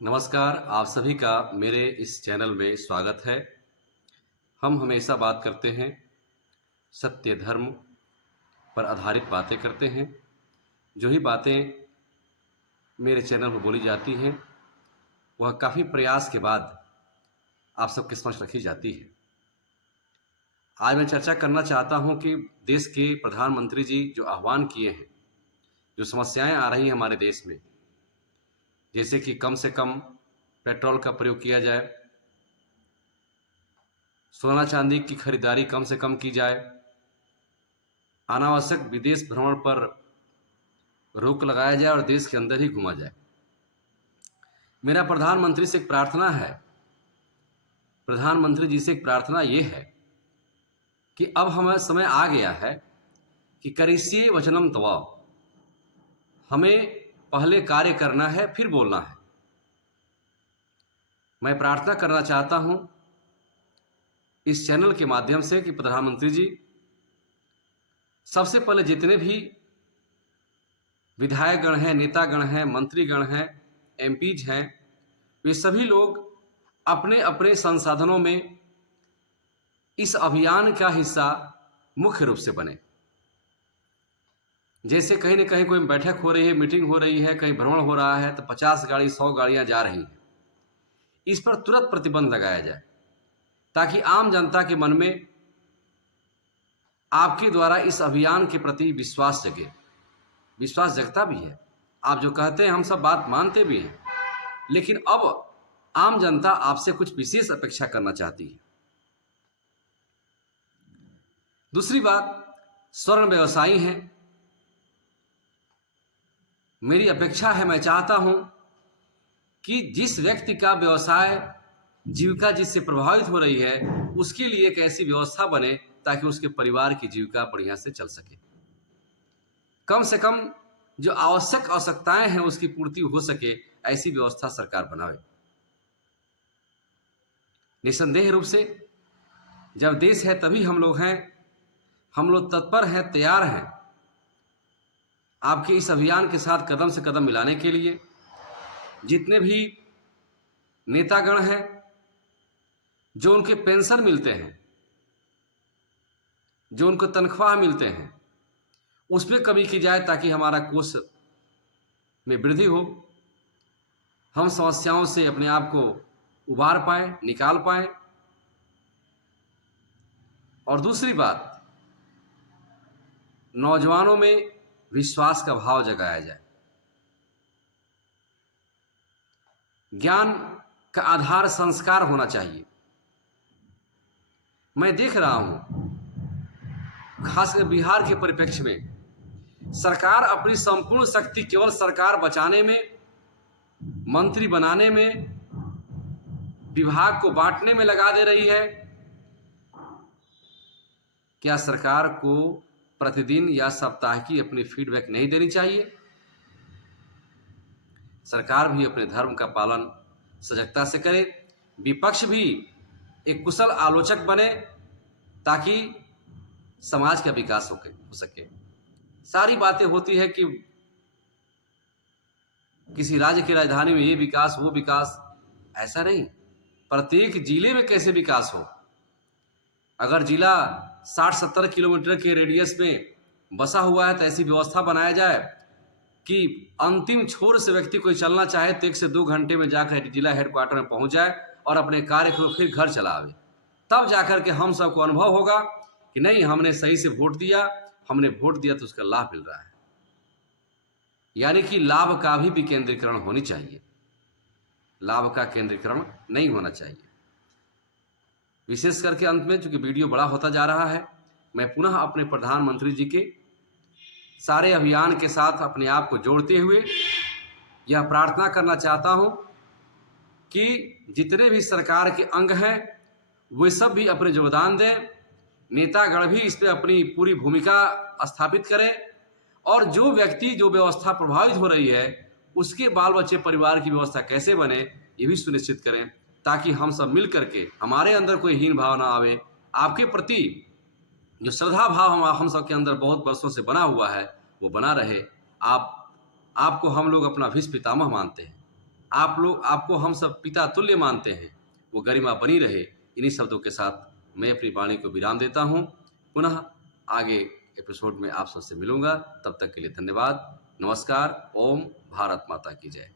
नमस्कार, आप सभी का मेरे इस चैनल में स्वागत है। हम हमेशा बात करते हैं, सत्य धर्म पर आधारित बातें करते हैं। जो ही बातें मेरे चैनल पर बोली जाती हैं, वह काफ़ी प्रयास के बाद आप सबके समक्ष रखी जाती है। आज मैं चर्चा करना चाहता हूं कि देश के प्रधानमंत्री जी जो आह्वान किए हैं, जो समस्याएं आ रही हैं हमारे देश में, जैसे कि कम से कम पेट्रोल का प्रयोग किया जाए, सोना चांदी की खरीदारी कम से कम की जाए, अनावश्यक विदेश भ्रमण पर रोक लगाया जाए और देश के अंदर ही घुमा जाए। मेरा प्रधानमंत्री से एक प्रार्थना है, प्रधानमंत्री जी से एक प्रार्थना ये है कि अब हमें समय आ गया है कि करिष्ये वचनम तव, हमें पहले कार्य करना है फिर बोलना है। मैं प्रार्थना करना चाहता हूं इस चैनल के माध्यम से कि प्रधानमंत्री जी सबसे पहले जितने भी विधायकगण हैं, नेतागण हैं, मंत्रीगण हैं, एमपीज हैं, वे सभी लोग अपने अपने संसाधनों में इस अभियान का हिस्सा मुख्य रूप से बने। जैसे कहीं न कहीं कोई बैठक हो रही है, मीटिंग हो रही है, कहीं भ्रमण हो रहा है तो 50 गाड़ी 100 गाड़ियां जा रही हैं। इस पर तुरंत प्रतिबंध लगाया जाए ताकि आम जनता के मन में आपके द्वारा इस अभियान के प्रति विश्वास जगे। विश्वास जगता भी है, आप जो कहते हैं हम सब बात मानते भी हैं, लेकिन अब आम जनता आपसे कुछ विशेष अपेक्षा करना चाहती है। दूसरी बात, स्वर्ण व्यवसायी हैं, मेरी अपेक्षा है, मैं चाहता हूं कि जिस व्यक्ति का व्यवसाय जीविका जिससे प्रभावित हो रही है उसके लिए एक ऐसी व्यवस्था बने ताकि उसके परिवार की जीविका बढ़िया से चल सके। कम से कम जो आवश्यक आवश्यकताएं हैं उसकी पूर्ति हो सके, ऐसी व्यवस्था सरकार बनावे। निसंदेह रूप से जब देश है तभी हम लोग हैं, हम लोग तत्पर हैं, तैयार हैं आपके इस अभियान के साथ कदम से कदम मिलाने के लिए। जितने भी नेतागण हैं, जो उनके पेंशन मिलते हैं, जो उनको तनख्वाह मिलते हैं, उस पर कमी की जाए ताकि हमारा कोष में वृद्धि हो, हम समस्याओं से अपने आप को उबार पाएं, निकाल पाएं। और दूसरी बात, नौजवानों में विश्वास का भाव जगाया जाए। ज्ञान का आधार संस्कार होना चाहिए। मैं देख रहा हूं खासकर बिहार के परिप्रेक्ष्य में सरकार अपनी संपूर्ण शक्ति केवल सरकार बचाने में, मंत्री बनाने में, विभाग को बांटने में लगा दे रही है। क्या सरकार को प्रतिदिन या सप्ताह की अपनी फीडबैक नहीं देनी चाहिए? सरकार भी अपने धर्म का पालन सजगता से करे, विपक्ष भी एक कुशल आलोचक बने ताकि समाज का विकास हो सके। सारी बातें होती है कि किसी राज्य की राजधानी में ये विकास, वो विकास, ऐसा नहीं। प्रत्येक जिले में कैसे विकास हो। अगर जिला 60-70 किलोमीटर के रेडियस में बसा हुआ है तो ऐसी व्यवस्था बनाया जाए कि अंतिम छोर से व्यक्ति कोई चलना चाहे तो 1 से 2 घंटे में जाकर जिला हेडक्वार्टर में पहुंच जाए और अपने कार्य को फिर घर चला आवे। तब जाकर के हम सबको अनुभव होगा कि नहीं, हमने सही से वोट दिया, हमने वोट दिया तो उसका लाभ मिल रहा है। यानी कि लाभ का भी विकेंद्रीकरण होनी चाहिए, लाभ का केंद्रीकरण नहीं होना चाहिए। विशेष करके अंत में, चूंकि वीडियो बड़ा होता जा रहा है, मैं पुनः अपने प्रधानमंत्री जी के सारे अभियान के साथ अपने आप को जोड़ते हुए यह प्रार्थना करना चाहता हूं कि जितने भी सरकार के अंग हैं वे सब भी अपने योगदान दें, नेतागण भी इस पर अपनी पूरी भूमिका स्थापित करें और जो व्यक्ति, जो व्यवस्था प्रभावित हो रही है उसके बाल बच्चे, परिवार की व्यवस्था कैसे बने ये भी सुनिश्चित करें ताकि हम सब मिल करके, हमारे अंदर कोई हीन भाव ना आवे, आपके प्रति जो श्रद्धा भाव हम सब के अंदर बहुत वर्षों से बना हुआ है वो बना रहे। आपको हम लोग अपना भीष्म पितामह मानते हैं, आप लोग, आपको हम सब पिता तुल्य मानते हैं, वो गरिमा बनी रहे। इन्हीं शब्दों के साथ मैं अपनी वाणी को विराम देता हूँ। पुनः आगे एपिसोड में आप सबसे मिलूंगा। तब तक के लिए धन्यवाद। नमस्कार। ओम भारत माता की जय।